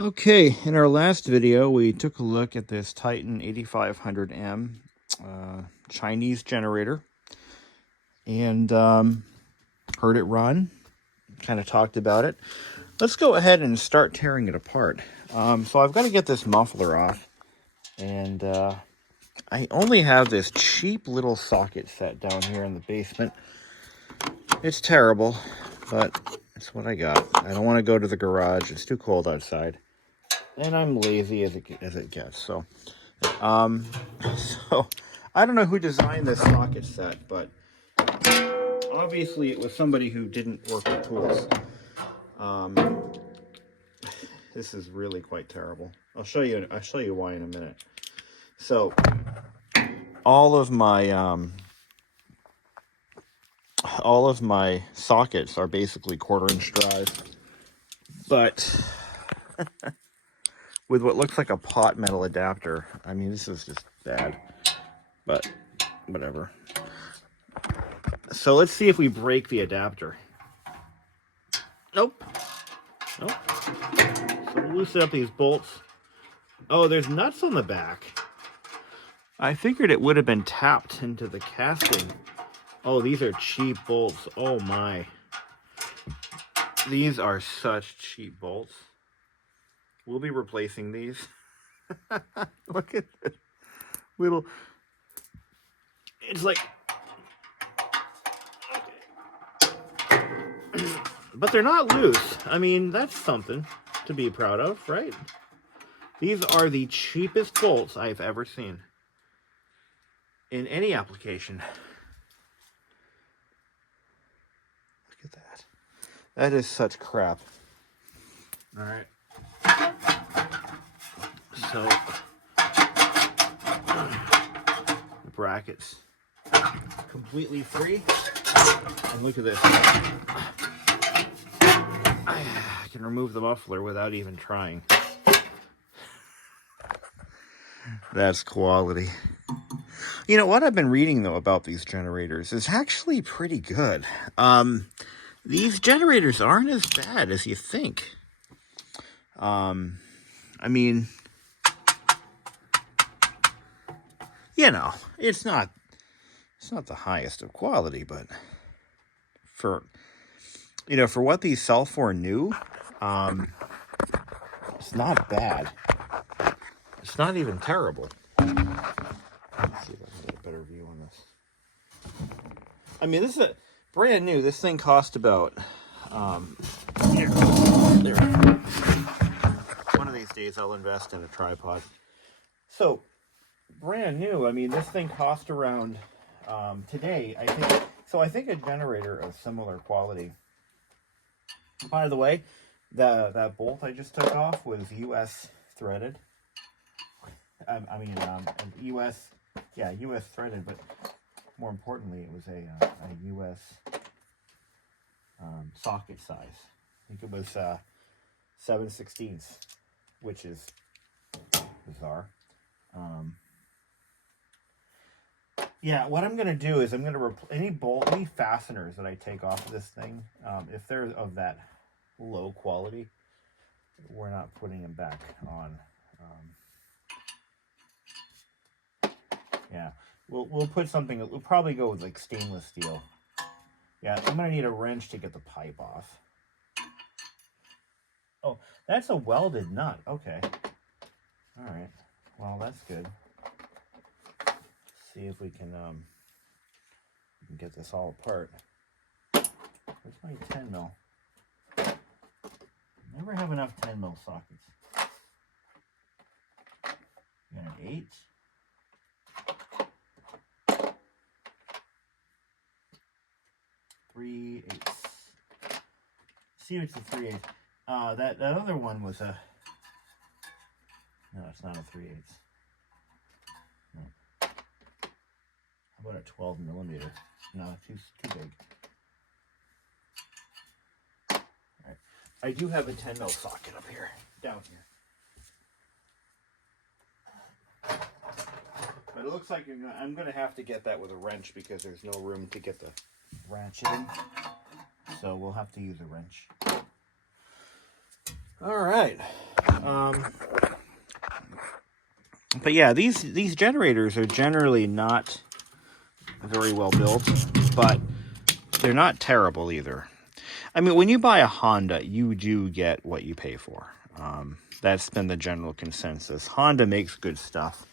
Okay, in our last video, we took a look at this Titan 8500M Chinese generator and heard it run, kind of talked about it. Let's go ahead and start tearing it apart. So I've got to get this muffler off, and I only have this cheap little socket set down here in the basement. It's terrible, but it's what I got. I don't want to go to the garage. It's too cold outside. And I'm lazy as it gets. So I don't know who designed this socket set, but obviously it was somebody who didn't work with tools. This is really quite terrible. I'll show you why in a minute. So all of my sockets are basically 1/4-inch drive, but with what looks like a pot metal adapter. I mean, this is just bad, but whatever. So let's see if we break the adapter. Nope. So we'll loosen up these bolts. Oh, there's nuts on the back. I figured it would have been tapped into the casting. Oh, these are cheap bolts. Oh my. These are such cheap bolts. We'll be replacing these. Look at this little... It's like... But they're not loose. I mean, that's something to be proud of, right? These are the cheapest bolts I've ever seen in any application. Look at that. That is such crap. All right. So, the brackets completely free. And look at this. I can remove the muffler without even trying. That's quality. You know, what I've been reading, though, about these generators is actually pretty good. These generators aren't as bad as you think. I mean, you know, it's not the highest of quality, but for what these sell for new, it's not bad. It's not even terrible. Let's see if I can get a better view on this. I mean, this is a brand new. This thing cost about there. One of these days I'll invest in a tripod. So brand new. I mean, this thing cost around today, I think. So I think a generator of similar quality. By the way, that bolt I just took off was US threaded. US threaded, but more importantly, it was a US socket size. I think it was 7/16, which is bizarre. Yeah, what I'm going to do is I'm going to any fasteners that I take off of this thing, if they're of that low quality, we're not putting them back on. Yeah, we'll put something. We'll probably go with like stainless steel. Yeah, I'm going to need a wrench to get the pipe off. Oh, that's a welded nut. Okay. All right. Well, that's good. See if we can get this all apart. Where's my 10 mil? Never have enough 10 mil sockets. You got an 8? 3/8. See, it's a 3/8. That other one was a... No, it's not a 3/8. No. How about a 12 millimeter? No, too big. All right. I do have a 10 mil socket up here, down here. But it looks like I'm going to have to get that with a wrench because there's no room to get the ratchet in. So we'll have to use a wrench. All right. But yeah, these generators are generally not very well built, but they're not terrible either. I mean, when you buy a Honda, you do get what you pay for. That's been the general consensus. Honda makes good stuff.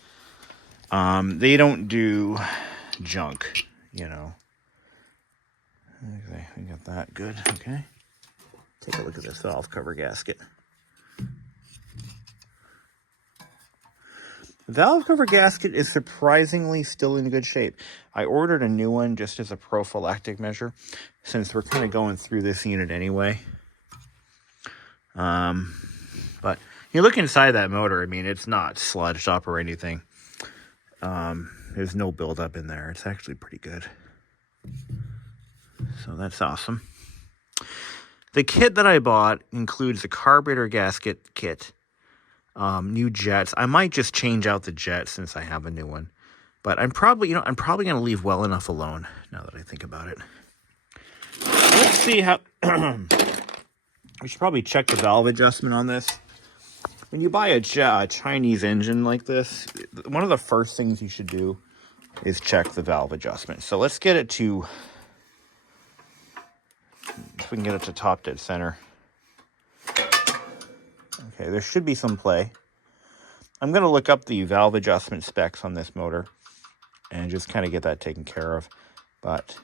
They don't do junk, you know. Okay, we got that good. Okay. Take a look at this valve cover gasket. The valve cover gasket is surprisingly still in good shape. I ordered a new one just as a prophylactic measure, since we're kind of going through this unit anyway. But you look inside that motor, I mean, it's not sludged up or anything. There's no buildup in there. It's actually pretty good. So that's awesome. The kit that I bought includes a carburetor gasket kit, new jets. I might just change out the jet since I have a new one. But I'm probably going to leave well enough alone now that I think about it. Let's see how... We should probably check the valve adjustment on this. When you buy a Chinese engine like this, one of the first things you should do is check the valve adjustment. So let's get it to... If we can get it to top dead center. Okay, there should be some play. I'm going to look up the valve adjustment specs on this motor and just kind of get that taken care of. But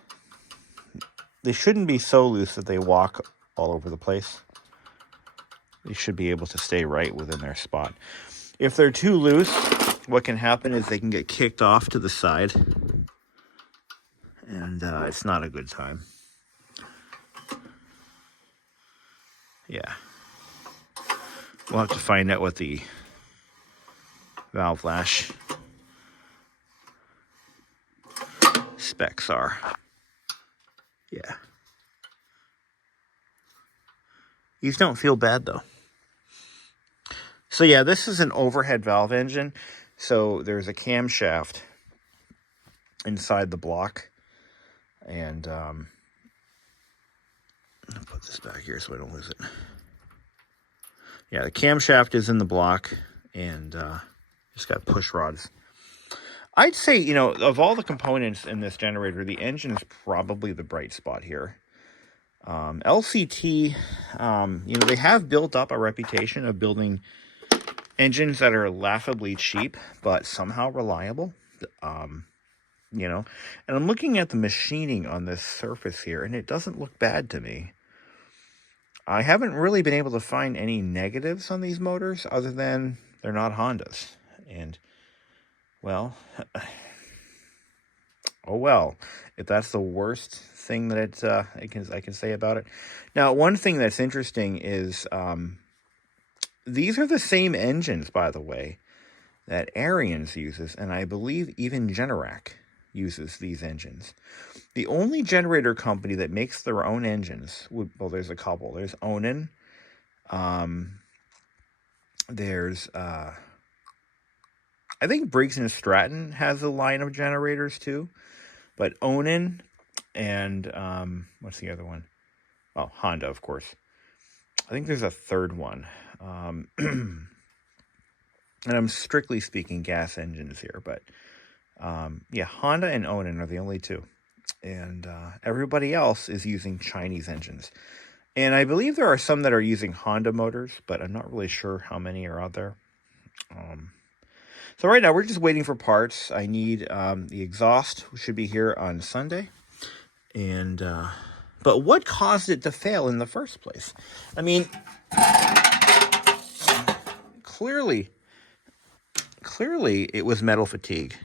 they shouldn't be so loose that they walk all over the place. They should be able to stay right within their spot. If they're too loose, what can happen is they can get kicked off to the side. And it's not a good time. Yeah. We'll have to find out what the valve lash specs are. Yeah. These don't feel bad though. So yeah, this is an overhead valve engine. So there's a camshaft inside the block. And I'll put this back here so I don't lose it. Yeah, the camshaft is in the block, and just got push rods. I'd say, you know, of all the components in this generator, the engine is probably the bright spot here. LCT, you know, they have built up a reputation of building engines that are laughably cheap, but somehow reliable. You know, and I'm looking at the machining on this surface here, and it doesn't look bad to me. I haven't really been able to find any negatives on these motors other than they're not Hondas. And, well, oh well, if that's the worst thing that I can say about it. Now, one thing that's interesting is these are the same engines, by the way, that Ariens uses, and I believe even Generac uses these engines. The only generator company that makes their own engines, well, there's a couple. There's Onan. There's, I think Briggs & Stratton has a line of generators too. But Onan and, what's the other one? Oh, Honda, of course. I think there's a third one. And I'm strictly speaking gas engines here, but yeah, Honda and Onan are the only two. And everybody else is using Chinese engines. And I believe there are some that are using Honda motors, but I'm not really sure how many are out there. So right now, we're just waiting for parts. I need the exhaust, which should be here on Sunday. And but what caused it to fail in the first place? I mean, clearly it was metal fatigue.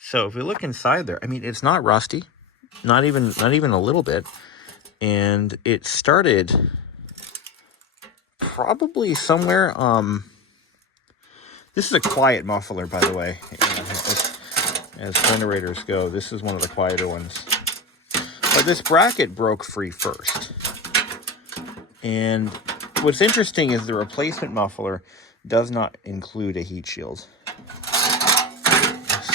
So if we look inside there, I mean, it's not rusty, not even a little bit. And it started probably somewhere, this is a quiet muffler, by the way. As generators go, this is one of the quieter ones. But this bracket broke free first. And what's interesting is the replacement muffler does not include a heat shield.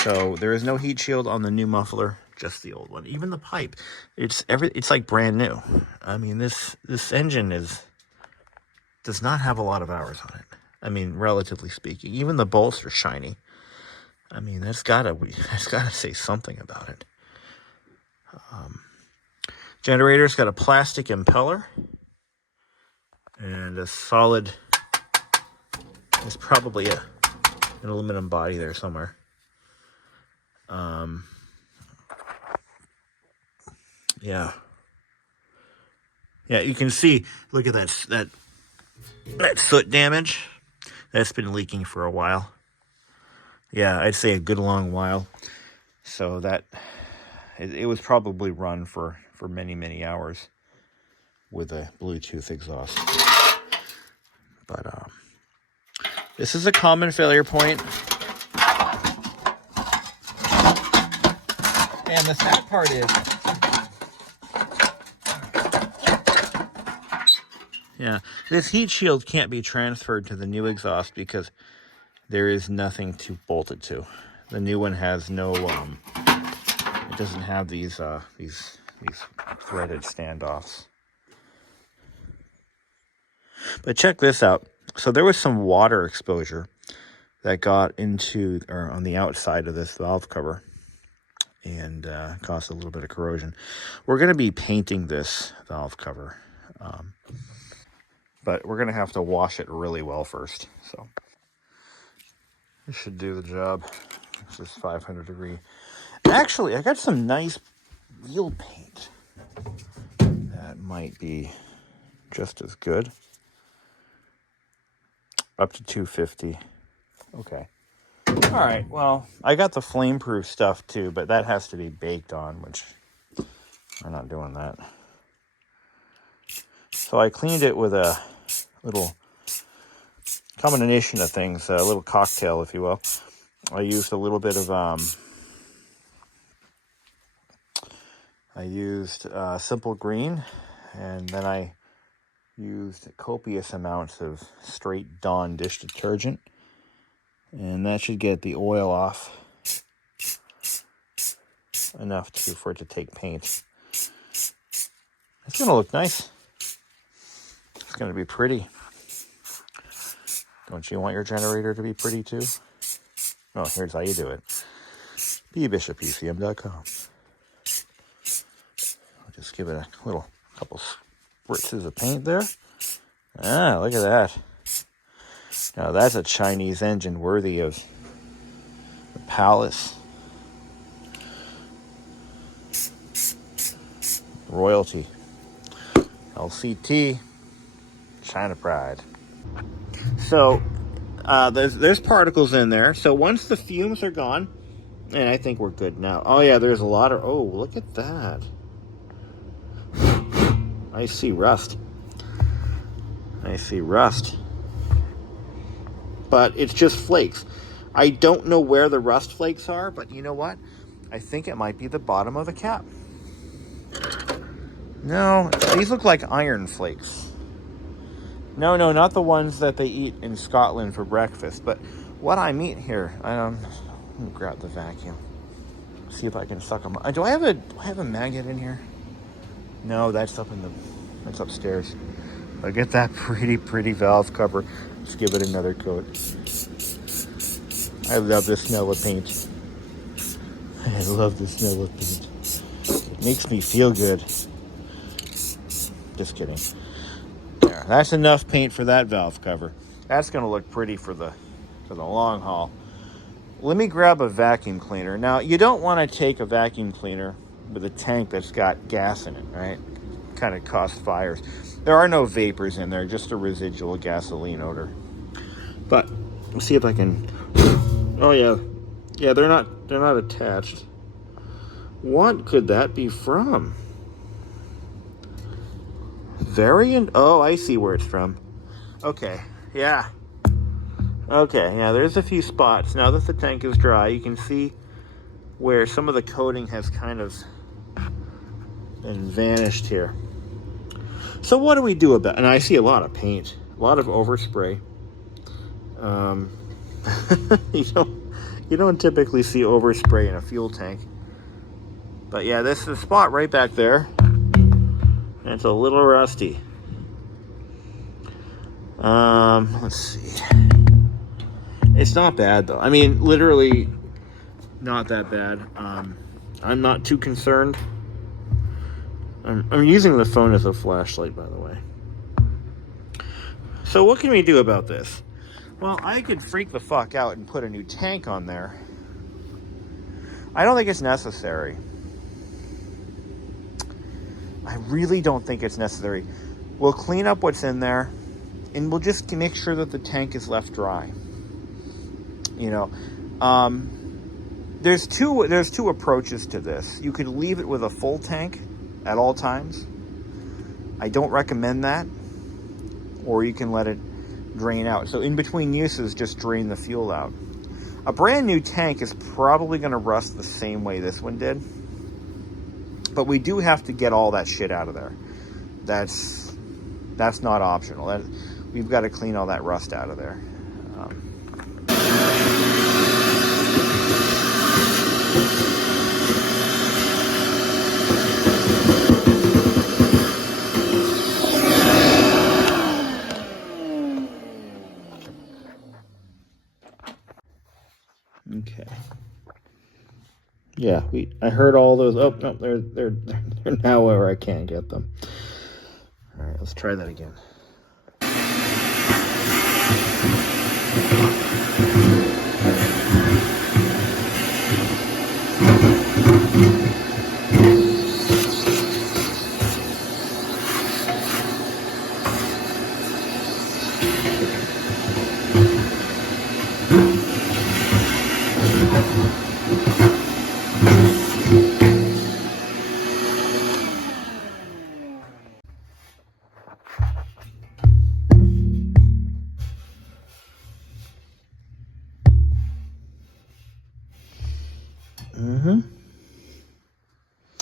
So there is no heat shield on the new muffler, just the old one. Even the pipe, it's like brand new. I mean, this engine is does not have a lot of hours on it. I mean, relatively speaking. Even the bolts are shiny. I mean, that's gotta say something about it. Generator's got a plastic impeller and a solid. There's probably an aluminum body there somewhere. Yeah, you can see. Look at that soot damage. That's been leaking for a while. Yeah, I'd say a good long while. So that it was probably run for many hours with a Bluetooth exhaust. But this is a common failure point. And the sad part is, yeah, this heat shield can't be transferred to the new exhaust because there is nothing to bolt it to. The new one has no, it doesn't have these threaded standoffs. But check this out. So there was some water exposure that got into, or on the outside of this valve cover, and caused a little bit of corrosion. We're going to be painting this valve cover, but we're going to have to wash it really well first. So this should do the job. It's just 500 degree. Actually, I got some nice wheel paint that might be just as good. Up to 250. Okay. All right, well, I got the flame-proof stuff too, but that has to be baked on, which we're not doing that. So I cleaned it with a little combination of things, a little cocktail, if you will. I used a little bit of, Simple Green, and then I used copious amounts of straight Dawn dish detergent. And that should get the oil off enough for it to take paint. It's going to look nice. It's going to be pretty. Don't you want your generator to be pretty too? Oh, here's how you do it. BBISHOPPCM.com. I'll just give it a couple spritzes of paint there. Ah, look at that. Now that's a Chinese engine worthy of the palace. Royalty. LCT. China Pride. So there's particles in there. So once the fumes are gone, and I think we're good now. Oh yeah, there's a lot of, oh, look at that. I see rust. But it's just flakes. I don't know where the rust flakes are, but you know what? I think it might be the bottom of the cap. No, these look like iron flakes. No, not the ones that they eat in Scotland for breakfast. But what I mean here, let me grab the vacuum. See if I can suck them. Do I have a magnet in here? No, that's upstairs. I'll get that pretty valve cover. Let's give it another coat. I love the smell of paint. It makes me feel good. Just kidding. There, that's enough paint for that valve cover. That's going to look pretty for the long haul. Let me grab a vacuum cleaner. Now, you don't want to take a vacuum cleaner with a tank that's got gas in it, right? Kind of cause fires. There are no vapors in there, just a residual gasoline odor. But let's see if I can. Oh yeah, they're not attached. What could that be from? Variant? Oh, I see where it's from. Okay, yeah. There's a few spots. Now that the tank is dry, you can see where some of the coating has kind of been vanished here. So what do we do about it? And I see a lot of paint, a lot of overspray. You don't typically see overspray in a fuel tank. But yeah, this is a spot right back there. And it's a little rusty. Let's see. It's not bad though. I mean, literally not that bad. I'm not too concerned. I'm using the phone as a flashlight, by the way. So what can we do about this? Well, I could freak the fuck out and put a new tank on there. I don't think it's necessary. I really don't think it's necessary. We'll clean up what's in there, and we'll just make sure that the tank is left dry. You know, there's two approaches to this. You could leave it with a full tank at all times. I don't recommend that. Or you can let it drain out. So in between uses, just drain the fuel out. A brand new tank is probably going to rust the same way this one did. But we do have to get all that shit out of there. That's not optional. We've got to clean all that rust out of there. Okay. Yeah, I heard all those. Oh no, they're now where I can't get them. All right, let's try that again.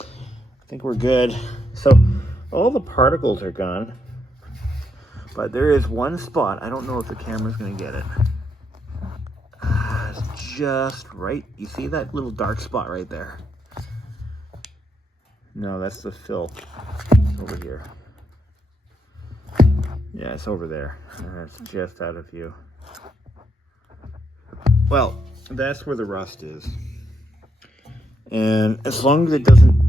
I think we're good. So all the particles are gone, but there is one spot. I don't know if the camera's going to get it. It's just right. You see that little dark spot right there? No, that's the fill. It's over here. Yeah, it's over there. It's just out of view. Well, that's where the rust is. And as long as it doesn't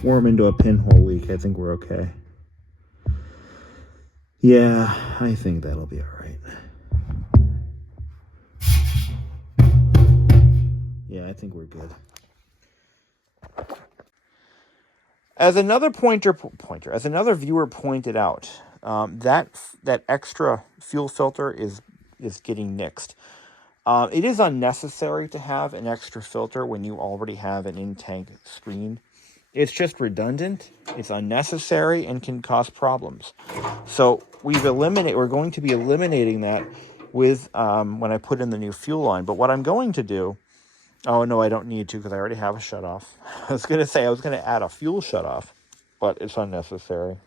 form into a pinhole leak, I think we're okay. Yeah, I think that'll be all right. Yeah, I think we're good. As another as another viewer pointed out, that extra fuel filter is getting nixed. It is unnecessary to have an extra filter when you already have an in-tank screen. It's just redundant, it's unnecessary, and can cause problems. So we're going to be eliminating that with when I put in the new fuel line. But what I'm going to do, oh no, I don't need to because I already have a shutoff. I was going to add a fuel shutoff, but it's unnecessary.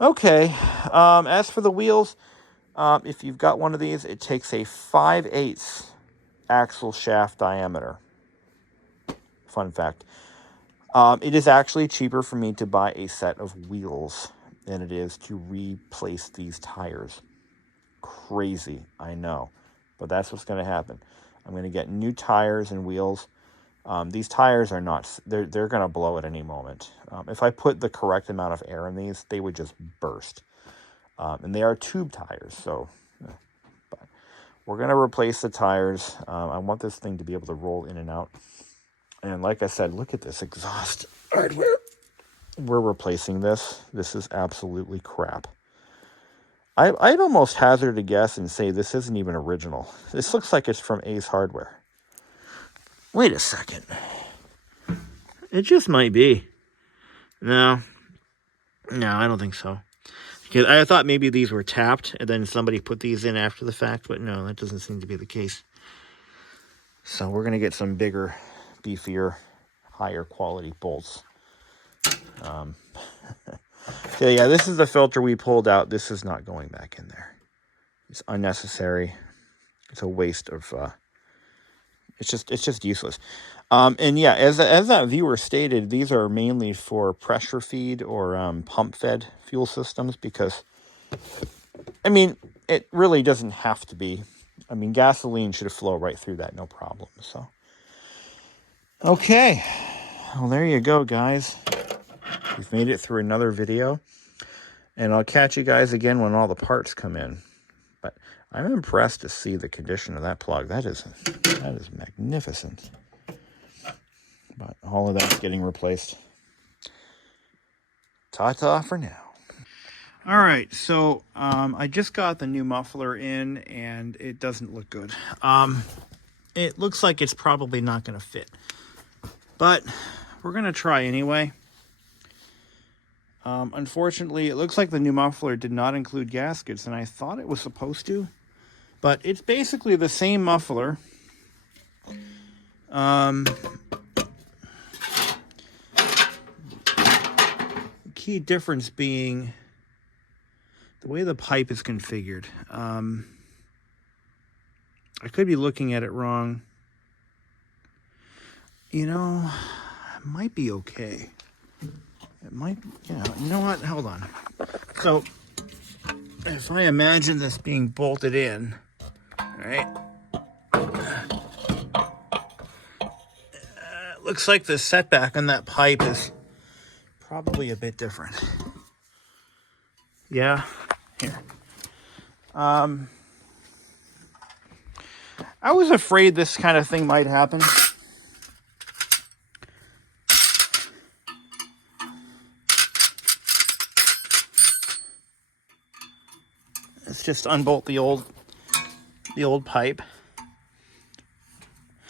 Okay, as for the wheels, if you've got one of these, it takes a 5/8 axle shaft diameter. Fun fact. It is actually cheaper for me to buy a set of wheels than it is to replace these tires. Crazy, I know. But that's what's going to happen. I'm going to get new tires and wheels. These tires are not, they're going to blow at any moment. If I put the correct amount of air in these, they would just burst. And they are tube tires, so but we're going to replace the tires. I want this thing to be able to roll in and out. And like I said, look at this exhaust hardware. We're replacing this. This is absolutely crap. I'd almost hazard a guess and say this isn't even original. This looks like it's from Ace Hardware. Wait a second. It just might be. No, I don't think so. Because I thought maybe these were tapped and then somebody put these in after the fact, but no, that doesn't seem to be the case. So we're going to get some bigger, beefier, higher quality bolts. So yeah, this is the filter we pulled out. This is not going back in there. It's unnecessary. It's a waste of, it's just useless. And yeah, as that viewer stated, these are mainly for pressure feed or pump fed fuel systems because I mean, it really doesn't have to be. I mean, gasoline should flow right through that, no problem. So, okay. Well, there you go, guys. We've made it through another video. And I'll catch you guys again when all the parts come in. But I'm impressed to see the condition of that plug. That is magnificent. But all of that's getting replaced. Ta-ta for now. All right, so I just got the new muffler in, and it doesn't look good. It looks like it's probably not going to fit. But we're going to try anyway. Unfortunately, it looks like the new muffler did not include gaskets, and I thought it was supposed to. But it's basically the same muffler. Key difference being the way the pipe is configured. I could be looking at it wrong. You know, it might be okay. It might, yeah, you know what? Hold on. So, if I imagine this being bolted in, right? Looks like the setback on that pipe is probably a bit different. Yeah, here. I was afraid this kind of thing might happen. Let's just unbolt the old pipe.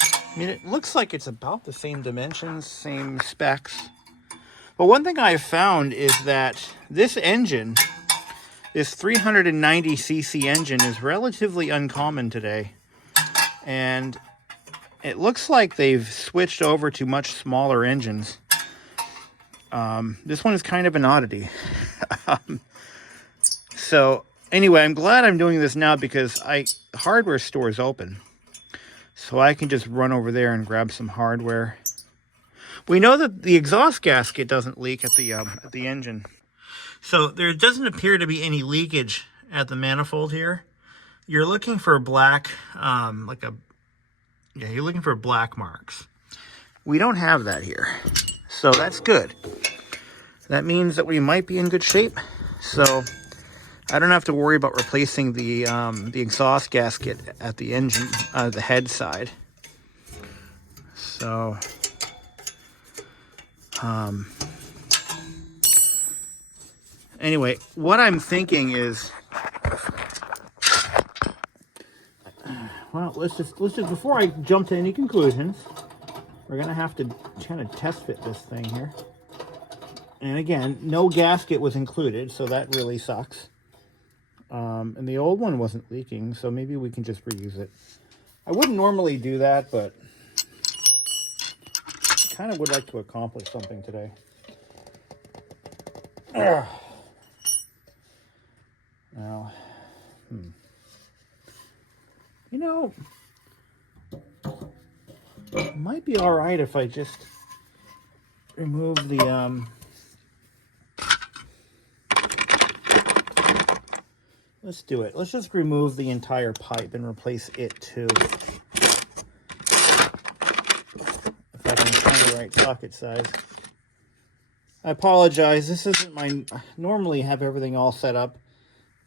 I mean, it looks like it's about the same dimensions, same specs. But one thing I've found is that this engine, this 390cc engine, is relatively uncommon today. And it looks like they've switched over to much smaller engines. This one is kind of an oddity. So anyway, I'm glad I'm doing this now because the hardware store is open. So I can just run over there and grab some hardware. We know that the exhaust gasket doesn't leak at the engine. So there doesn't appear to be any leakage at the manifold here. You're looking for black, you're looking for black marks. We don't have that here. So that's good. That means that we might be in good shape. So I don't have to worry about replacing the exhaust gasket at the engine, the head side. So, anyway, what I'm thinking is, well, let's just before I jump to any conclusions, we're gonna have to kind of test fit this thing here. And again, no gasket was included, so that really sucks. And the old one wasn't leaking, so maybe we can just reuse it. I wouldn't normally do that, but I kind of would like to accomplish something today. Now, you know, it might be all right if I just remove the let's do it. Let's just remove the entire pipe and replace it too. If I can find the right socket size. I apologize. This isn't my. I normally have everything all set up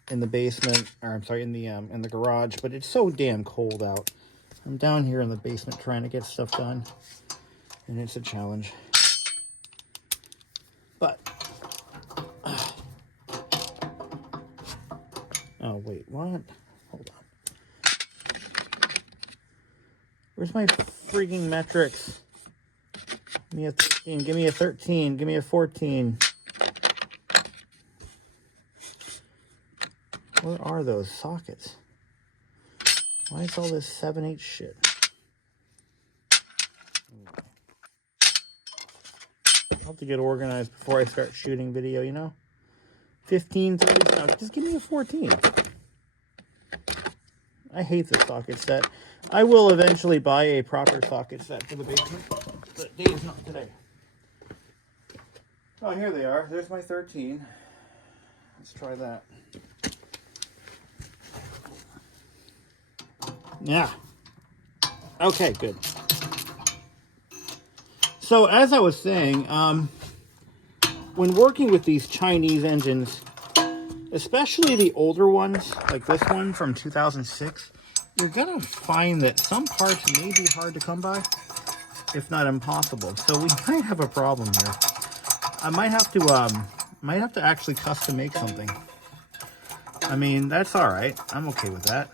in the basement, or I'm sorry, in the garage, but it's so damn cold out. I'm down here in the basement trying to get stuff done, and it's a challenge. But oh, wait, what? Hold on. Where's my freaking metrics? Give me a 13, give me a 13, give me a 14. Where are those sockets? Why is all this 7/8 shit? I'll have to get organized before I start shooting video, you know? 15, 30, no, just give me a 14. I hate the socket set. I will eventually buy a proper socket set for the basement, but the day is not today. Oh, here they are. There's my 13. Let's try that. Yeah. Okay, good. So as I was saying, when working with these Chinese engines, especially the older ones, like this one from 2006, you're gonna find that some parts may be hard to come by, if not impossible. So we might have a problem here. I might have to actually custom make something. I mean, that's all right. I'm okay with that.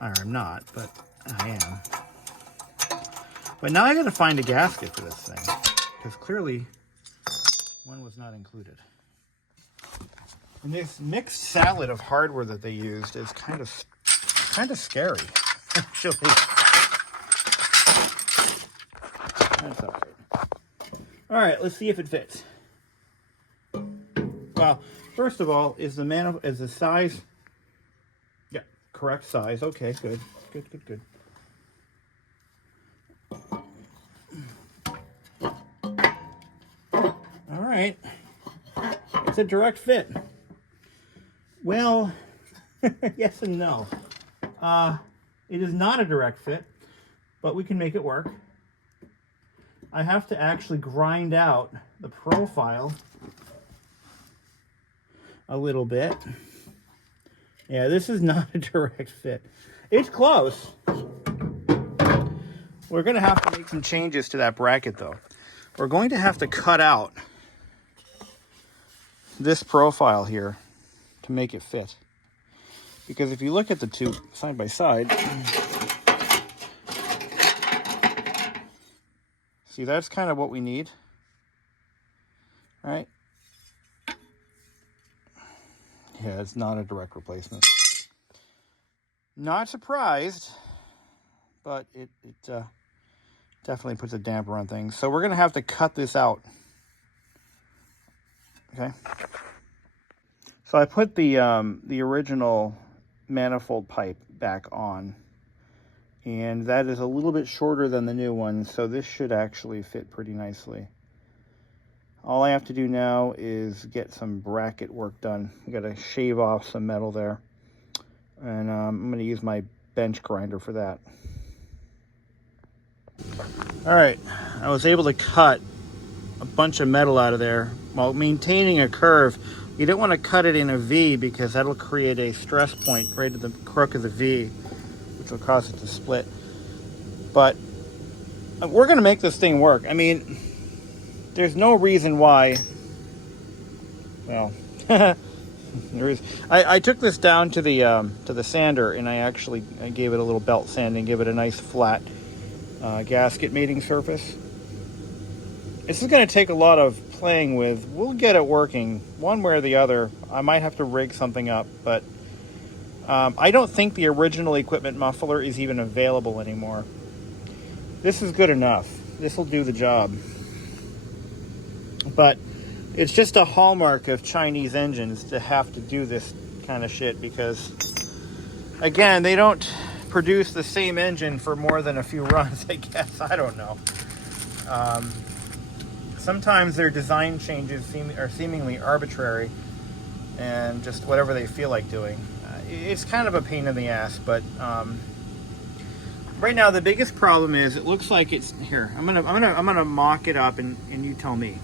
Or I'm not, but I am. But now I gotta find a gasket for this thing, because clearly one was not included. And this mixed salad of hardware that they used is kind of scary, actually. That's all right. All right, let's see if it fits. Well, first of all, is the size? Yeah, correct size. Okay, good. All right, it's a direct fit. Well, yes and no. It is not a direct fit, but we can make it work. I have to actually grind out the profile a little bit. Yeah, this is not a direct fit. It's close. We're going to have to make some changes to that bracket, though. We're going to have to cut out this profile here to make it fit. Because if you look at the two side by side, see, that's kind of what we need, right? Yeah, it's not a direct replacement. Not surprised, but it definitely puts a damper on things. So we're going to have to cut this out. Okay. So I put the original manifold pipe back on, and that is a little bit shorter than the new one, so this should actually fit pretty nicely. All I have to do now is get some bracket work done. I got to shave off some metal there, and I'm going to use my bench grinder for that. All right, I was able to cut a bunch of metal out of there while maintaining a curve. You don't want to cut it in a V because that'll create a stress point right at the crook of the V, which will cause it to split. But we're going to make this thing work. I mean, there's no reason why. Well, there is. I took this down to the sander, and I gave it a little belt sanding, give it a nice flat gasket mating surface. This is going to take a lot of playing with. We'll get it working one way or the other. I might have to rig something up, but I don't think the original equipment muffler is even available anymore. This is good enough. This will do the job. But it's just a hallmark of Chinese engines to have to do this kind of shit because, again, they don't produce the same engine for more than a few runs, I guess. I don't know. Sometimes their design changes are seemingly arbitrary and just whatever they feel like doing. It's kind of a pain in the ass, but right now the biggest problem is it looks like it's here. I'm gonna mock it up and you tell me.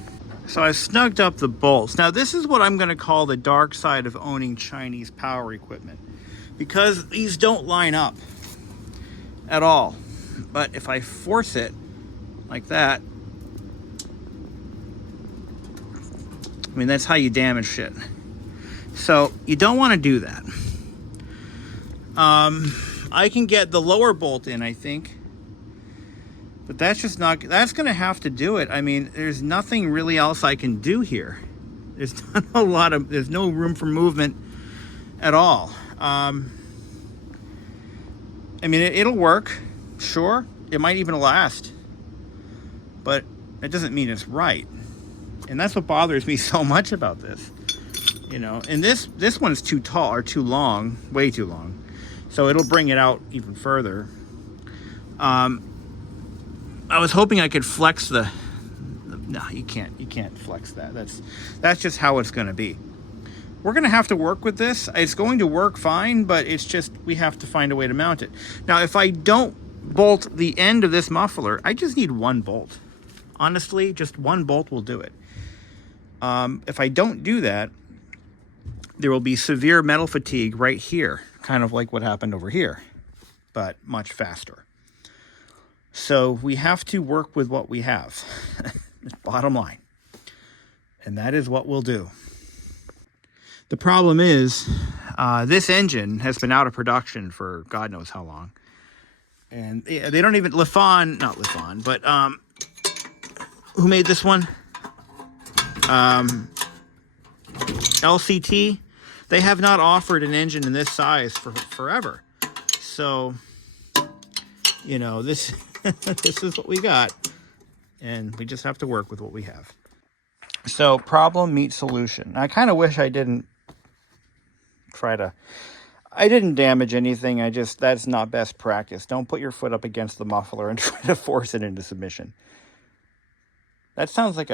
So I snugged up the bolts. Now this is what I'm gonna call the dark side of owning Chinese power equipment, because these don't line up at all. But if I force it like that, I mean, that's how you damage shit. So you don't want to do that. I can get the lower bolt in, I think. But that's just not, that's going to have to do it. I mean, there's nothing really else I can do here. There's not there's no room for movement at all. I mean, it'll work. Sure. It might even last. But it doesn't mean it's right. And that's what bothers me so much about this, you know. And this one's too tall or too long, way too long, so it'll bring it out even further. I was hoping I could flex no, you can't flex that. That's just how it's going to be. we're going to have to work with this. It's going to work fine, but it's just we have to find a way to mount it. Now, if I don't bolt the end of this muffler, I just need one bolt. Honestly, just one bolt will do it. If I don't do that, there will be severe metal fatigue right here, kind of like what happened over here, but much faster. So we have to work with what we have, bottom line. And that is what we'll do. The problem is, this engine has been out of production for God knows how long. And they don't even, not Lifan, but who made this one? LCT. They have not offered an engine in this size for forever. So, you know, this this is what we got. And we just have to work with what we have. So, problem meets solution. I kind of wish I didn't I didn't damage anything. That's not best practice. Don't put your foot up against the muffler and try to force it into submission. That sounds like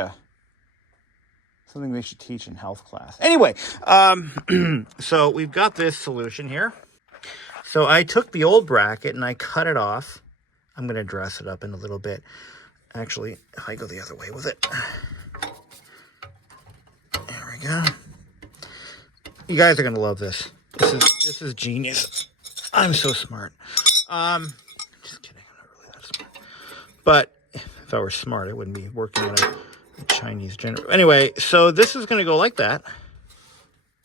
something they should teach in health class. Anyway, so we've got this solution here. So I took the old bracket and I cut it off. I'm going to dress it up in a little bit. Actually, if I go the other way with it. There we go. You guys are going to love this. This is genius. I'm so smart. Just kidding. I'm not really that smart. But if I were smart, I wouldn't be working on a Chinese generator. Anyway, so this is going to go like that.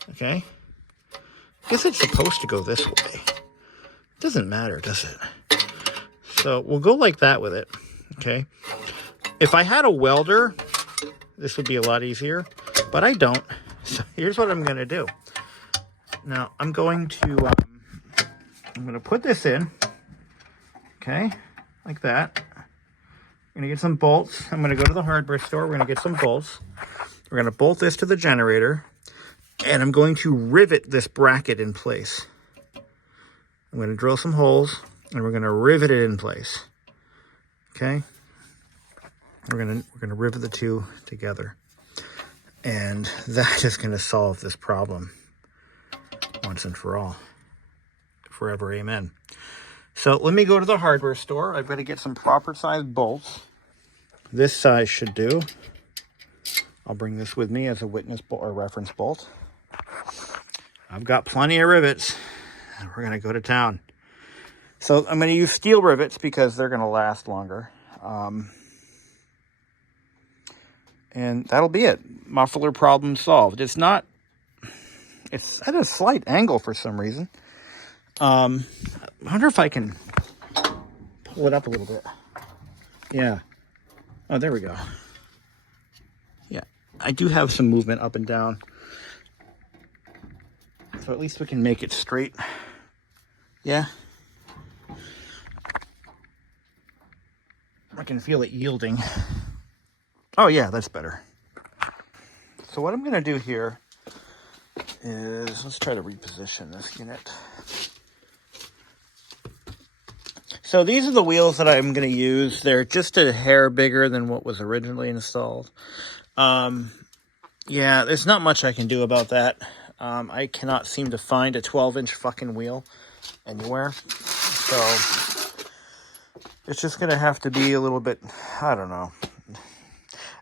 Okay. I guess it's supposed to go this way. It doesn't matter, does it? So we'll go like that with it. Okay. If I had a welder, this would be a lot easier, but I don't. So here's what I'm going to do. Now I'm going to put this in. Okay. Like that. I'm going to get some bolts. I'm going to go to the hardware store. We're going to get some bolts. We're going to bolt this to the generator. And I'm going to rivet this bracket in place. I'm going to drill some holes. And we're going to rivet it in place. Okay? We're going to rivet the two together. And that is going to solve this problem once and for all. Forever, amen. So let me go to the hardware store. I've got to get some proper sized bolts. This size should do. I'll bring this with me as a witness bolt or reference bolt. I've got plenty of rivets. We're going to go to town. So I'm going to use steel rivets because they're going to last longer. And that'll be it. Muffler problem solved. It's at a slight angle for some reason. I wonder if I can pull it up a little bit. Yeah. Oh, there we go. Yeah, I do have some movement up and down. So at least we can make it straight. Yeah. I can feel it yielding. Oh yeah, that's better. So what I'm going to do here is, let's try to reposition this unit. So these are the wheels that I'm going to use. They're just a hair bigger than what was originally installed. Yeah, there's not much I can do about that. I cannot seem to find a 12-inch fucking wheel anywhere. So it's just going to have to be a little bit, I don't know.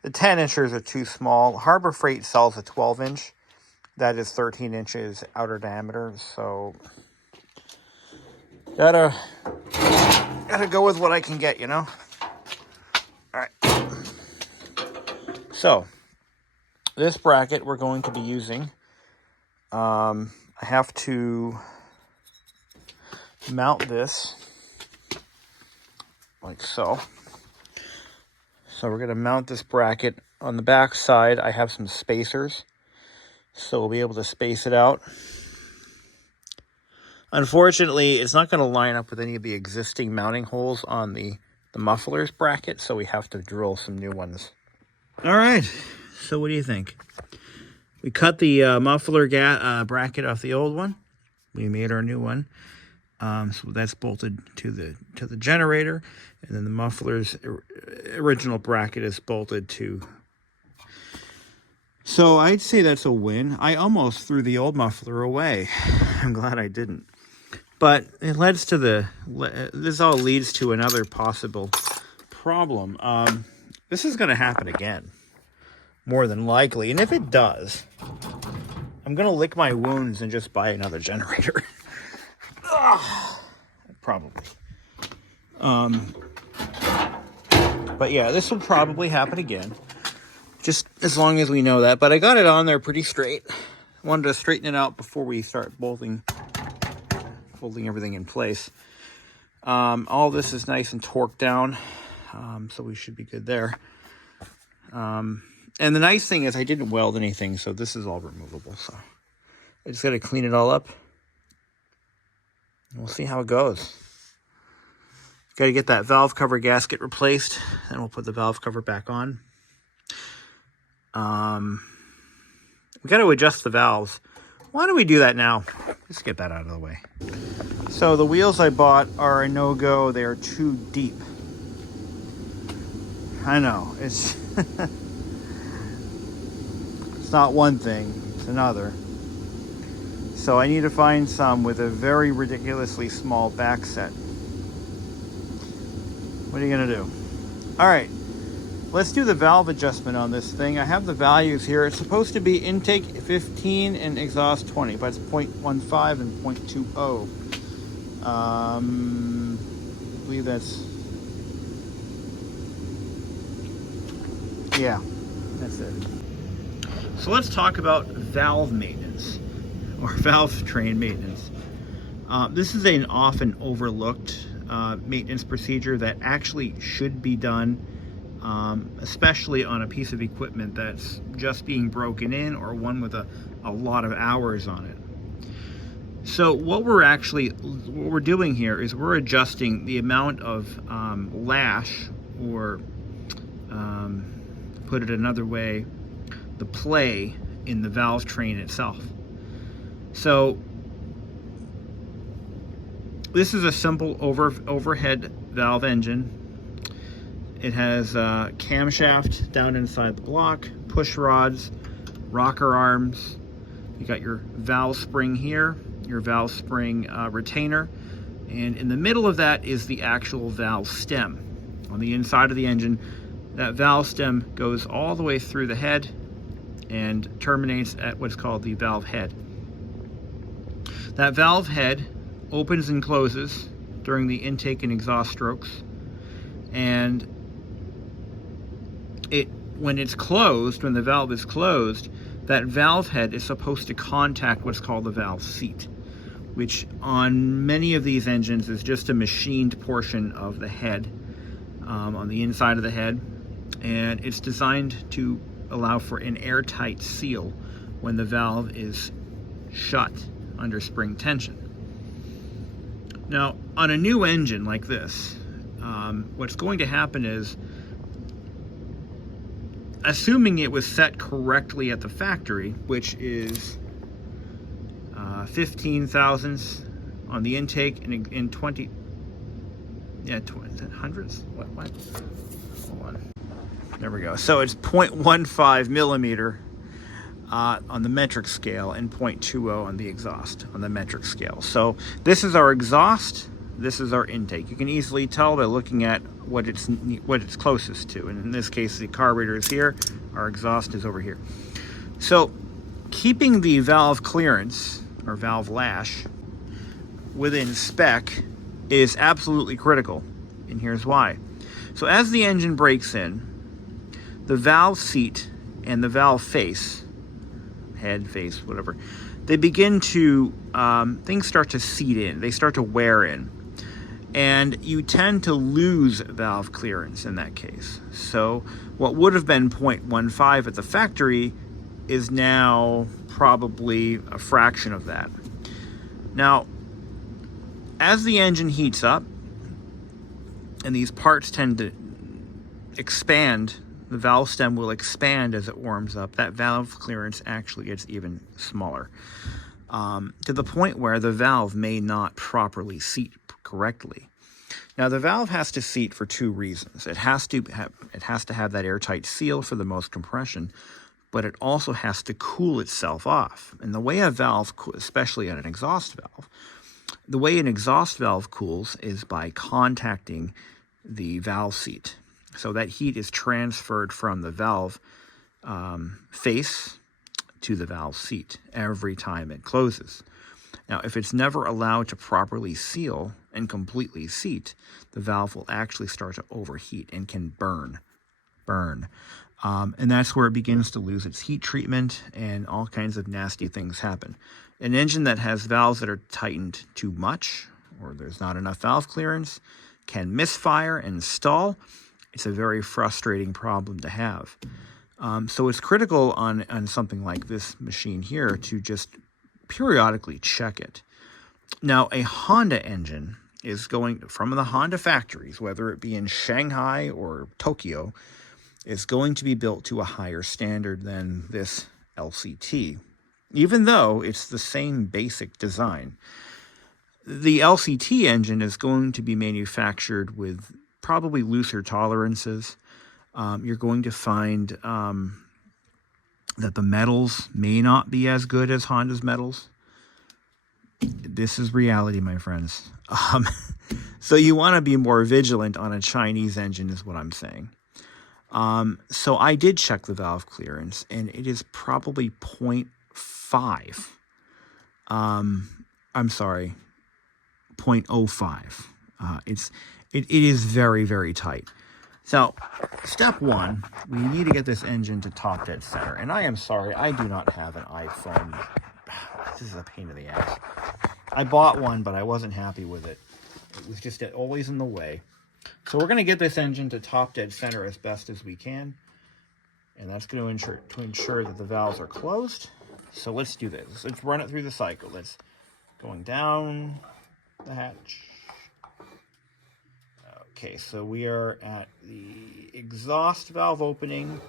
The 10-inchers are too small. Harbor Freight sells a 12-inch. That is 13 inches outer diameter. So gotta go with what I can get, you know? All right. So this bracket we're going to be using. I have to mount this like so. So we're going to mount this bracket on the back side. I have some spacers, so we'll be able to space it out. Unfortunately, it's not going to line up with any of the existing mounting holes on the muffler's bracket, so we have to drill some new ones. All right, so what do you think? We cut the muffler bracket off the old one. We made our new one. So that's bolted to the generator, and then the muffler's original bracket is bolted to So I'd say that's a win. I almost threw the old muffler away. I'm glad I didn't. But it leads to this all leads to another possible problem. This is going to happen again, more than likely. And if it does, I'm going to lick my wounds and just buy another generator. Probably. But yeah, this will probably happen again. Just as long as we know that. But I got it on there pretty straight. Wanted to straighten it out before we start holding everything in place. All this is nice and torqued down. So we should be good there. And the nice thing is I didn't weld anything, so this is all removable. So I just got to clean it all up. And we'll see how it goes. Got to get that valve cover gasket replaced. Then we'll put the valve cover back on. We got to adjust the valves. Why don't we do that now? Just get that out of the way. So the wheels I bought are a no-go. They are too deep. I know. It's it's not one thing. It's another. So I need to find some with a very ridiculously small back set. What are you going to do? All right. Let's do the valve adjustment on this thing. I have the values here. It's supposed to be intake 15 and exhaust 20, but it's 0.15 and 0.20. I believe that's... yeah, that's it. So let's talk about valve maintenance, or valve train maintenance. This is an often overlooked maintenance procedure that actually should be done, especially on a piece of equipment that's just being broken in or one with a lot of hours on it. So what we're doing here is we're adjusting the amount of lash, or put it another way, the play in the valve train itself. So this is a simple overhead valve engine. It has a camshaft down inside the block, push rods, rocker arms. You got your valve spring here, your valve spring retainer, and in the middle of that is the actual valve stem. On the inside of the engine, that valve stem goes all the way through the head and terminates at what's called the valve head. That valve head opens and closes during the intake and exhaust strokes, and when it's closed, when the valve is closed, that valve head is supposed to contact what's called the valve seat, which on many of these engines is just a machined portion of the head, on the inside of the head, and it's designed to allow for an airtight seal when the valve is shut under spring tension. Now, on a new engine like this, what's going to happen is, assuming it was set correctly at the factory, which is 15 thousandths on the intake and in 20, yeah, hundreds? What? Hold on. There we go. So it's 0.15 millimeter on the metric scale and 0.20 on the exhaust on the metric scale. So this is our exhaust, this is our intake. You can easily tell by looking at what it's closest to, and in this case the carburetor is here, our exhaust is over here. So keeping the valve clearance or valve lash within spec is absolutely critical, and here's why. So as the engine breaks in, the valve seat and the valve face, head, face, whatever, they begin to, things start to seat in, they start to wear in, and you tend to lose valve clearance in that case. So what would have been 0.15 at the factory is now probably a fraction of that. Now, as the engine heats up, and these parts tend to expand, the valve stem will expand as it warms up, that valve clearance actually gets even smaller, to the point where the valve may not properly seat correctly. Now, the valve has to seat for two reasons. It has to have that airtight seal for the most compression, but it also has to cool itself off. And the way a valve, especially on an exhaust valve, the way an exhaust valve cools is by contacting the valve seat. So that heat is transferred from the valve face to the valve seat every time it closes. Now, if it's never allowed to properly seal and completely seat, the valve will actually start to overheat and can burn. And that's where it begins to lose its heat treatment and all kinds of nasty things happen. An engine that has valves that are tightened too much, or there's not enough valve clearance, can misfire and stall. It's a very frustrating problem to have. So it's critical on something like this machine here to just periodically check it. Now, a Honda engine is going from the Honda factories, whether it be in Shanghai or Tokyo, is going to be built to a higher standard than this LCT, even though it's the same basic design. The LCT engine is going to be manufactured with probably looser tolerances. You're going to find that the metals may not be as good as Honda's metals. This is reality, my friends. So you want to be more vigilant on a Chinese engine is what I'm saying. So I did check the valve clearance, and it is probably 0.5. I'm sorry, 0.05. It is very, very tight. So, step one, we need to get this engine to top dead center. And I am sorry, I do not have an iPhone. This is a pain in the ass. I bought one, but I wasn't happy with it. It was just always in the way. So we're going to get this engine to top dead center as best as we can. And that's going to ensure that the valves are closed. So let's do this. Let's run it through the cycle. Let's going down the hatch. Okay, so we are at the exhaust valve opening,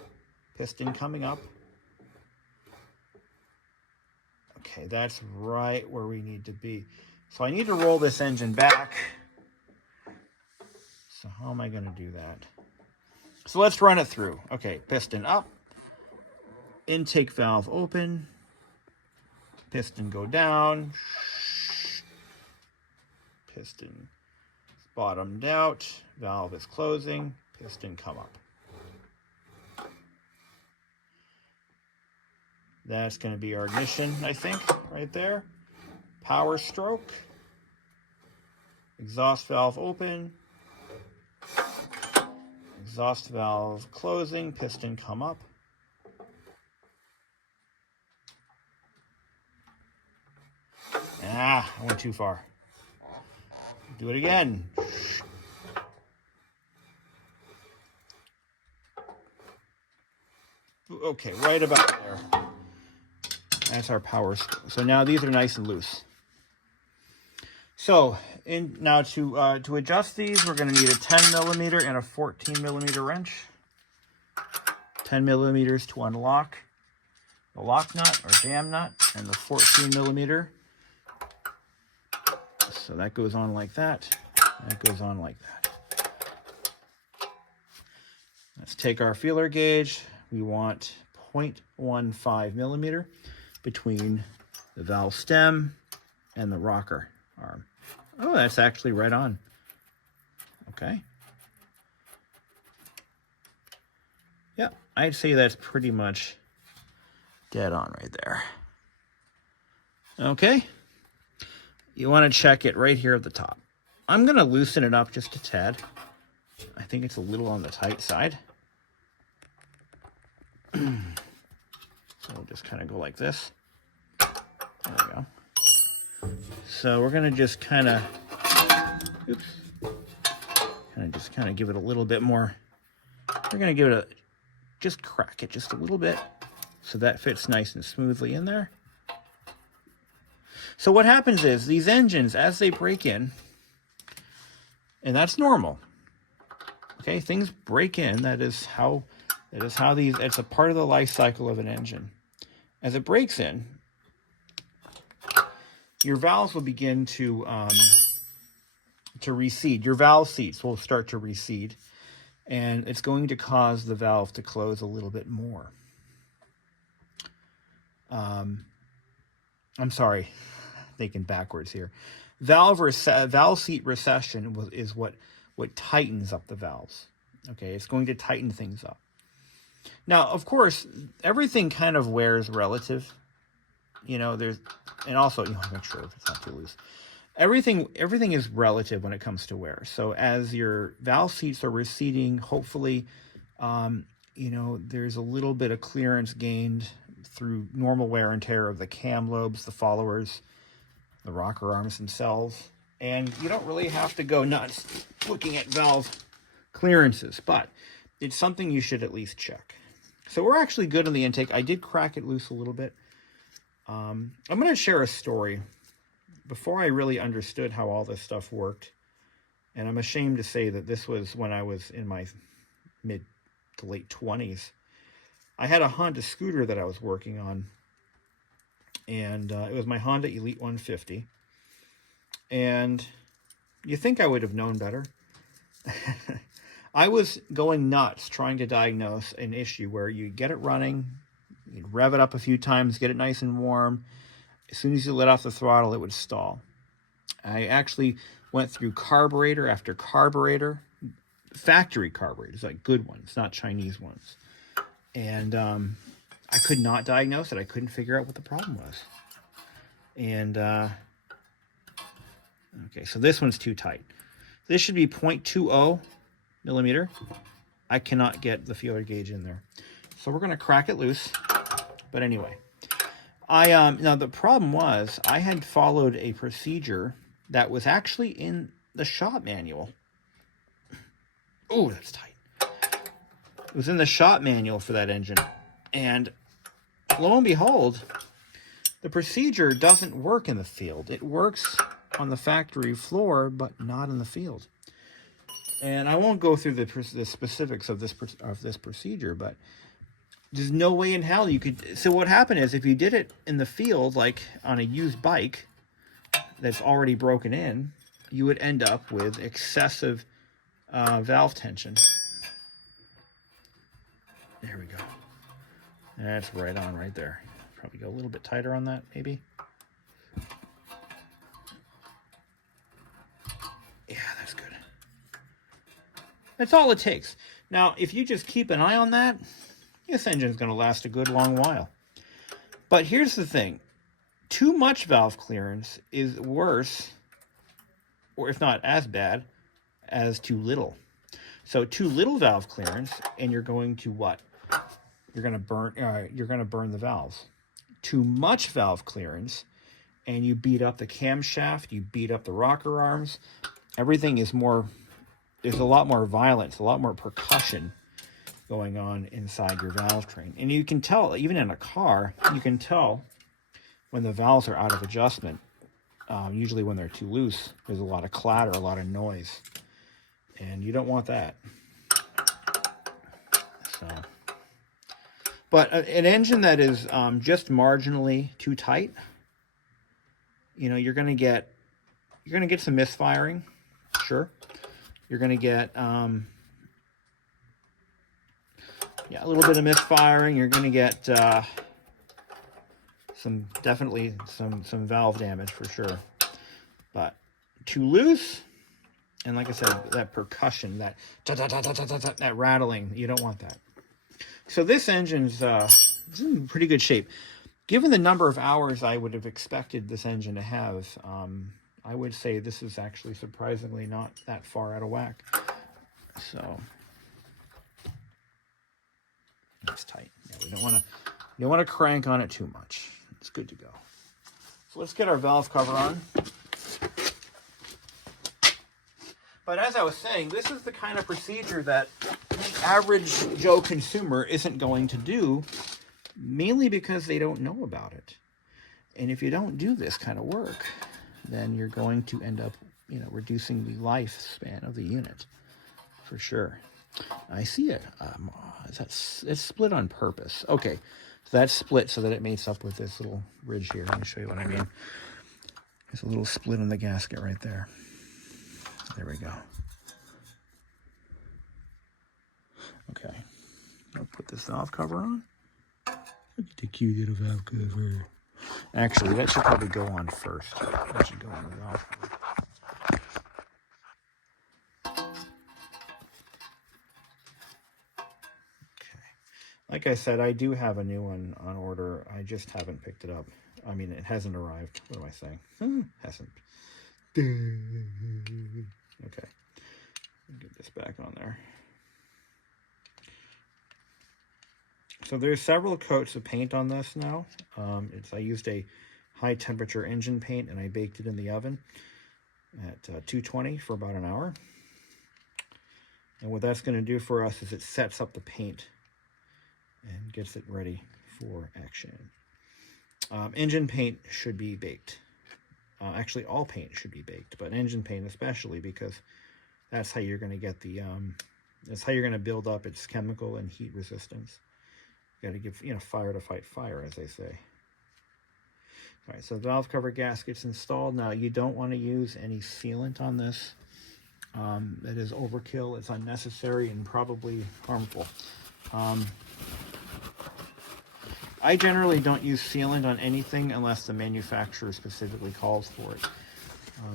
piston coming up. Okay, that's right where we need to be. So I need to roll this engine back. So how am I going to do that? So let's run it through. Okay, piston up, intake valve open, piston go down, piston bottomed out, valve is closing, piston come up. That's going to be our ignition, I think, right there. Power stroke, exhaust valve open, exhaust valve closing, piston come up. I went too far. Do it again. Okay, right about there. That's our power. So now these are nice and loose. So now to adjust these, we're going to need a 10 millimeter and a 14 millimeter wrench. 10 millimeters to unlock the lock nut or jam nut, and the 14 millimeter. So that goes on like that. That goes on like that. Let's take our feeler gauge. We want 0.15 millimeter between the valve stem and the rocker arm. Oh, that's actually right on. Okay. Yeah, I'd say that's pretty much dead on right there. Okay. You want to check it right here at the top. I'm going to loosen it up just a tad. I think it's a little on the tight side. So we'll just kind of go like this. There we go. So we're going to just kind of, kind of give it a little bit more. We're going to give it just crack it just a little bit so that fits nice and smoothly in there. So what happens is these engines, as they break in, and that's normal. Okay, things break in. That is how these. It's a part of the life cycle of an engine. As it breaks in, your valves will begin to recede. Your valve seats will start to recede, and it's going to cause the valve to close a little bit more. I'm sorry, thinking backwards here. Valve seat recession is what tightens up the valves. Okay, it's going to tighten things up. Now, of course, everything kind of wears relative. You know, and also you want to make sure it's not too loose. Everything is relative when it comes to wear. So as your valve seats are receding, hopefully, you know, there's a little bit of clearance gained through normal wear and tear of the cam lobes, the followers, the rocker arms themselves. And you don't really have to go nuts looking at valve clearances, but it's something you should at least check. So we're actually good on the intake. I did crack it loose a little bit. I'm going to share a story. Before I really understood how all this stuff worked, and I'm ashamed to say that this was when I was in my mid to late 20s, I had a Honda scooter that I was working on, and it was my Honda Elite 150, and you think I would have known better. I was going nuts trying to diagnose an issue where you get it running, you'd rev it up a few times, get it nice and warm. As soon as you let off the throttle, it would stall. I actually went through carburetor after carburetor, factory carburetors, like good ones, not Chinese ones. And I could not diagnose it. I couldn't figure out what the problem was. And, okay, so this one's too tight. This should be 0.20 millimeter. I cannot get the feeler gauge in there. So we're going to crack it loose. But anyway. Now the problem was I had followed a procedure that was actually in the shop manual. Oh, that's tight. It was in the shop manual for that engine. And lo and behold, the procedure doesn't work in the field. It works on the factory floor, but not in the field. And I won't go through the specifics of this procedure, but there's no way in hell you could. So what happened is, if you did it in the field, like on a used bike that's already broken in, you would end up with excessive valve tension. There we go. That's right on right there. Probably go a little bit tighter on that, maybe. Yeah, that's good. That's all it takes. Now, if you just keep an eye on that, this engine's going to last a good long while. But here's the thing. Too much valve clearance is worse, or if not as bad, as too little. So too little valve clearance, and you're going to what? You're going to burn the valves. Too much valve clearance, and you beat up the camshaft, you beat up the rocker arms. Everything is there's a lot more violence, a lot more percussion going on inside your valve train. And you can tell, even in a car, you can tell when the valves are out of adjustment. Usually when they're too loose, there's a lot of clatter, a lot of noise. And you don't want that. So, but an engine that is just marginally too tight, you know, you're going to get some misfiring, sure. You're going to get yeah, a little bit of misfiring. You're going to get definitely some valve damage for sure. But too loose, and like I said, that percussion, that rattling, you don't want that. So this engine's in pretty good shape. Given the number of hours I would have expected this engine to have, I would say this is actually surprisingly not that far out of whack. So it's tight. Yeah, you don't want to crank on it too much. It's good to go. So let's get our valve cover on. But as I was saying, this is the kind of procedure that the average Joe consumer isn't going to do, mainly because they don't know about it. And if you don't do this kind of work, then you're going to end up, you know, reducing the lifespan of the unit, for sure. I see it. It's split on purpose. Okay, so that's split so that it mates up with this little ridge here. Let me show you what I mean. There's a little split in the gasket right there. There we go. Okay, I'll put this valve cover on. Look at the cute little valve cover. Actually, that should probably go on first. That should go on the valve cover. Like I said, I do have a new one on order. I just haven't picked it up. I mean, it hasn't arrived. What am I saying? Hasn't. Okay. Get this back on there. So there's several coats of paint on this now. I used a high temperature engine paint and I baked it in the oven at 220 for about an hour. And what that's going to do for us is it sets up the paint and gets it ready for action. Engine paint should be baked. Actually, all paint should be baked, but engine paint especially, because that's how you're going to get the that's how you're going to build up its chemical and heat resistance. You got to give fire to fight fire, as they say. All right, so the valve cover gasket's installed. Now you don't want to use any sealant on this. That is overkill. It's unnecessary and probably harmful. I generally don't use sealant on anything unless the manufacturer specifically calls for it,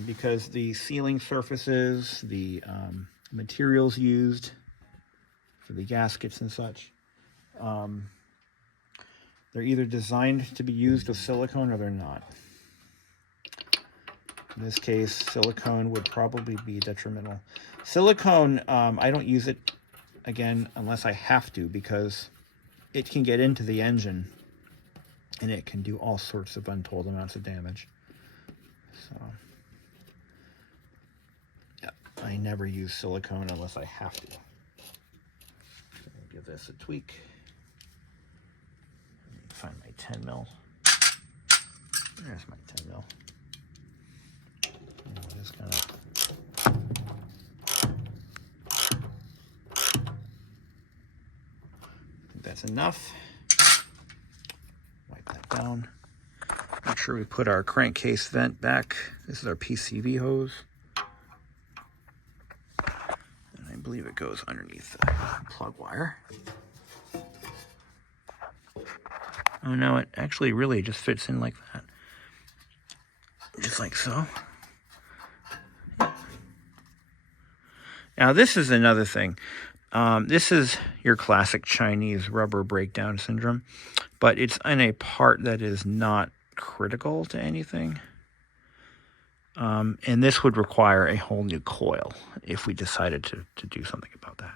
because the sealing surfaces, the materials used for the gaskets and such, they're either designed to be used with silicone or they're not. In this case, silicone would probably be detrimental. Silicone, I don't use it, again, unless I have to, because it can get into the engine and it can do all sorts of untold amounts of damage. So, yeah, I never use silicone unless I have to. Give this a tweak. Find my 10 mil. There's my 10 mil. Just kind of that's enough. Wipe that down. Make sure we put our crankcase vent back. This is our PCV hose. And I believe it goes underneath the plug wire. Oh no, it actually really just fits in like that. Just like so. Now this is another thing. This is your classic Chinese rubber breakdown syndrome, but it's in a part that is not critical to anything. And this would require a whole new coil if we decided to do something about that.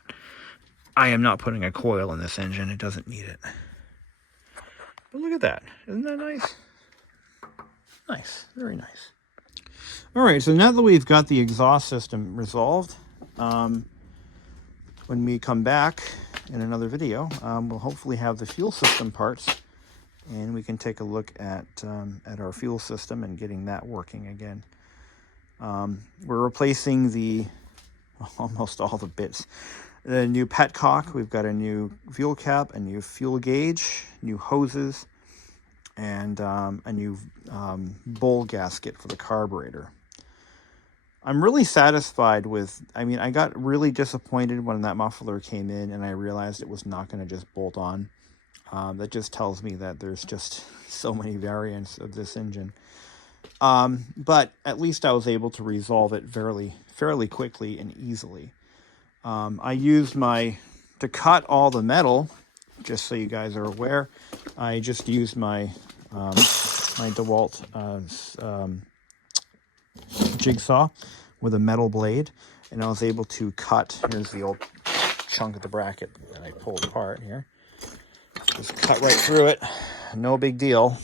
I am not putting a coil in this engine. It doesn't need it. But look at that. Isn't that nice? Nice. Very nice. All right, so now that we've got the exhaust system resolved, when we come back in another video, we'll hopefully have the fuel system parts, and we can take a look at our fuel system and getting that working again. We're replacing almost all the bits. The new petcock, we've got a new fuel cap, a new fuel gauge, new hoses, and a new bowl gasket for the carburetor. I'm really satisfied with, I got really disappointed when that muffler came in and I realized it was not going to just bolt on. That just tells me that there's just so many variants of this engine. But at least I was able to resolve it fairly quickly and easily. I used to cut all the metal, just so you guys are aware, I just used my DeWalt jigsaw with a metal blade, and I was able to cut. Here's the old chunk of the bracket that I pulled apart here. Just cut right through it. No big deal.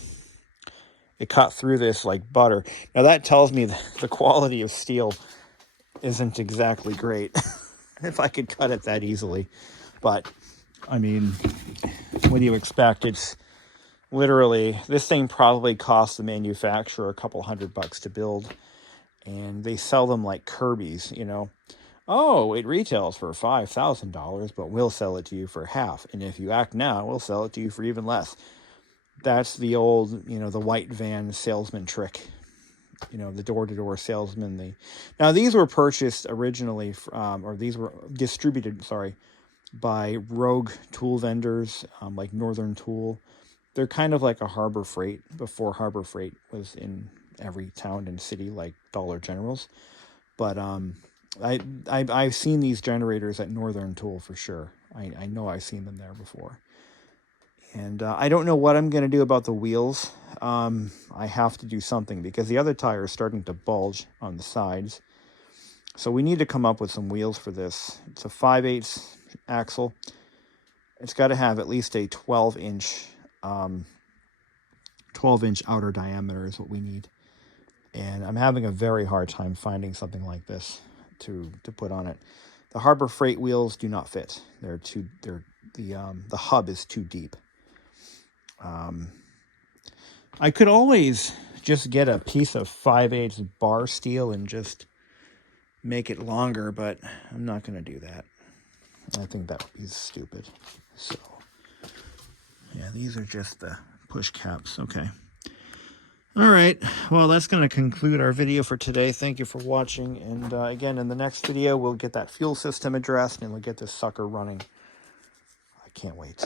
It cut through this like butter. Now that tells me that the quality of steel isn't exactly great if I could cut it that easily. But what do you expect? It's literally, this thing probably cost the manufacturer a couple $100 to build, and they sell them like Kirby's, Oh, it retails for $5,000, but we'll sell it to you for half. And if you act now, we'll sell it to you for even less. That's the old, the white van salesman trick. The door-to-door salesman. Now, these were purchased originally, or these were distributed, by rogue tool vendors, like Northern Tool they're kind of like a Harbor Freight before Harbor Freight was in every town and city like Dollar Generals. But I've seen these generators at Northern Tool for sure. I know I've seen them there before. And I don't know what I'm going to do about the wheels. I have to do something because the other tire is starting to bulge on the sides. So we need to come up with some wheels for this. It's a 5/8 axle. It's got to have at least a 12-inch outer diameter is what we need. And I'm having a very hard time finding something like this to put on it. The Harbor Freight wheels do not fit. The hub is too deep. I could always just get a piece of 5/8 bar steel and just make it longer, but I'm not going to do that. I think that would be stupid. So, yeah, these are just the push caps. Okay. All right. Well, that's going to conclude our video for today. Thank you for watching. And again, in the next video, we'll get that fuel system addressed and we'll get this sucker running. I can't wait.